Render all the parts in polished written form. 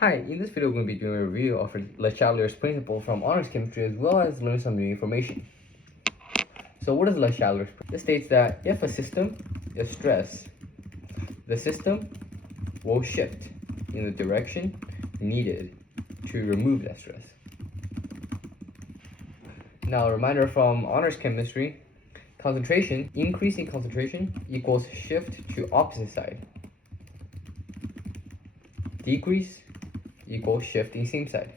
Hi, in this video we're going to be doing a review of Chatellier's principle from honors chemistry as well as learn some new information. So what is Chatellier's principle? It states that if a system is stressed, the system will shift in the direction needed to remove that stress. Now a reminder from honors chemistry, concentration, increase in concentration equals shift to opposite side. Decrease equals shift in same side.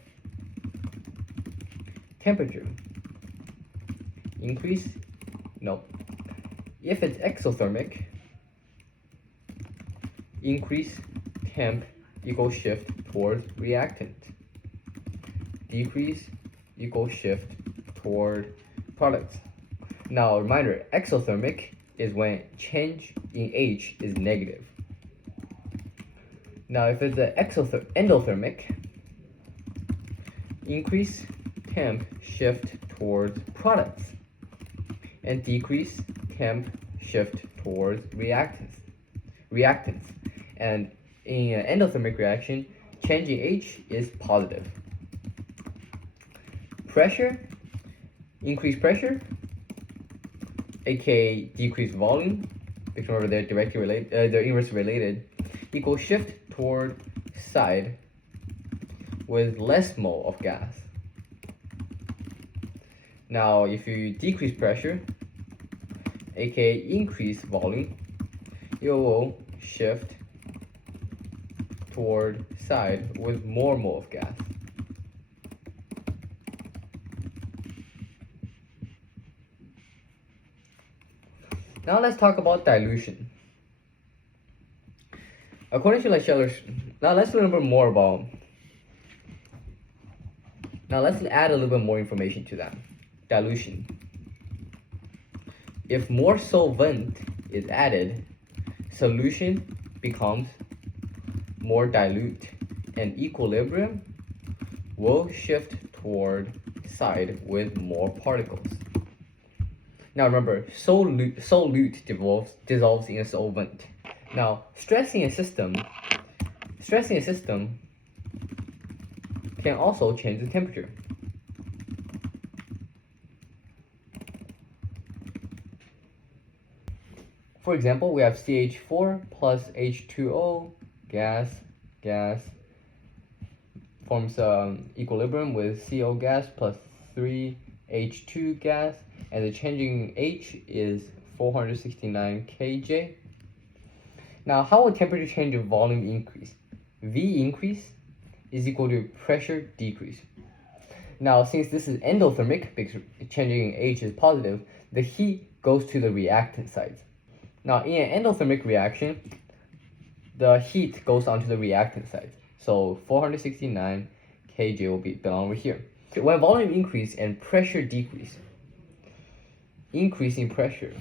Temperature, increase, no. If it's exothermic, increase temp equals shift towards reactant. Decrease equals shift toward products. Now a reminder, exothermic is when change in H is negative. Now if it's an endothermic, increase temp shift towards products and decrease temp shift towards reactants. And in an endothermic reaction, change in H is positive. Pressure, increase pressure, aka decrease volume, because remember they're directly related, they're inversely related, equals shift toward side with less mole of gas. Now if you decrease pressure, aka increase volume, you will shift toward side with more mole of gas. Now let's talk about dilution. According to Chatellier's, now let's add a little bit more information to that. Dilution. If more solvent is added, solution becomes more dilute and equilibrium will shift toward side with more particles. Now remember, solute dissolves in a solvent. Now, stressing a system can also change the temperature. For example, we have CH4 plus H2O, gas forms equilibrium with CO gas plus 3H2 gas, and the changing H is 469 kJ. Now, how will temperature change if volume increase? V increase is equal to pressure decrease. Now, since this is endothermic, because changing H is positive, the heat goes to the reactant sides. Now, in an endothermic reaction, the heat goes onto the reactant side. So 469 kJ will belong over here. When volume increase and pressure decrease, decreasing pressure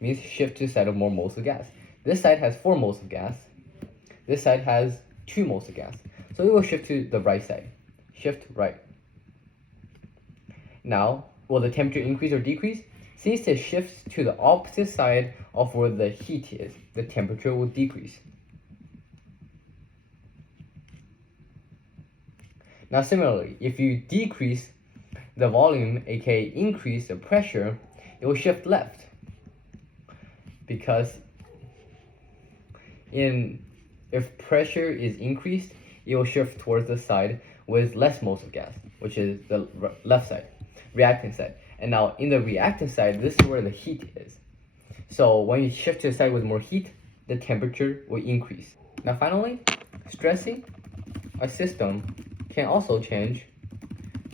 means shift to the side of more moles of gas. This side has 4 moles of gas. This side has 2 moles of gas. So it will shift to the right side. Shift right. Now, will the temperature increase or decrease? Since it shifts to the opposite side of where the heat is, the temperature will decrease. Now similarly, if you decrease the volume, aka increase the pressure, it will shift left. Because if pressure is increased, it will shift towards the side with less moles of gas, which is the left side, reactant side. And now in the reactant side, this is where the heat is. So when you shift to the side with more heat, the temperature will increase. Now finally, stressing a system can also change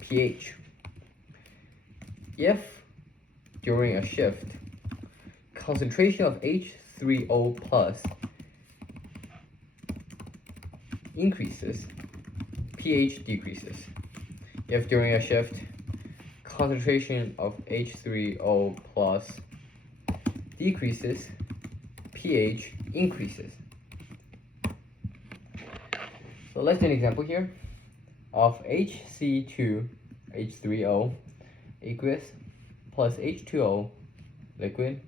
pH. If during a shift, concentration of H3O plus increases, pH decreases. If during a shift, concentration of H3O plus decreases, pH increases. So let's do an example here of HC2H3O aqueous plus H2O liquid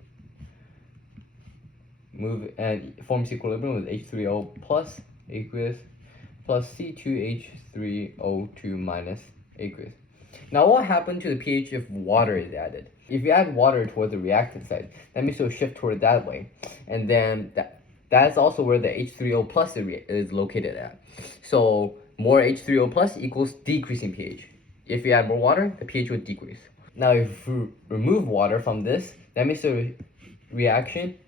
forms equilibrium with H3O plus aqueous plus C2H3O2 minus aqueous. Now what happened to the pH if water is added? If you add water towards the reactant side, that means it'll shift toward that way. And then that's also where the H3O plus is located at. So more H3O plus equals decreasing pH. If you add more water, the pH would decrease. Now if you remove water from this, that means the reaction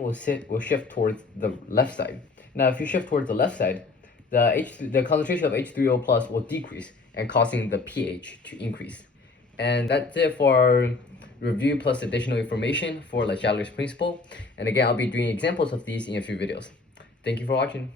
will shift towards the left side. Now if you shift towards the left side, the concentration of H3O plus will decrease and causing the pH to increase. And that's it for our review plus additional information for Le Chatelier's principle. And again, I'll be doing examples of these in a few videos. Thank you for watching.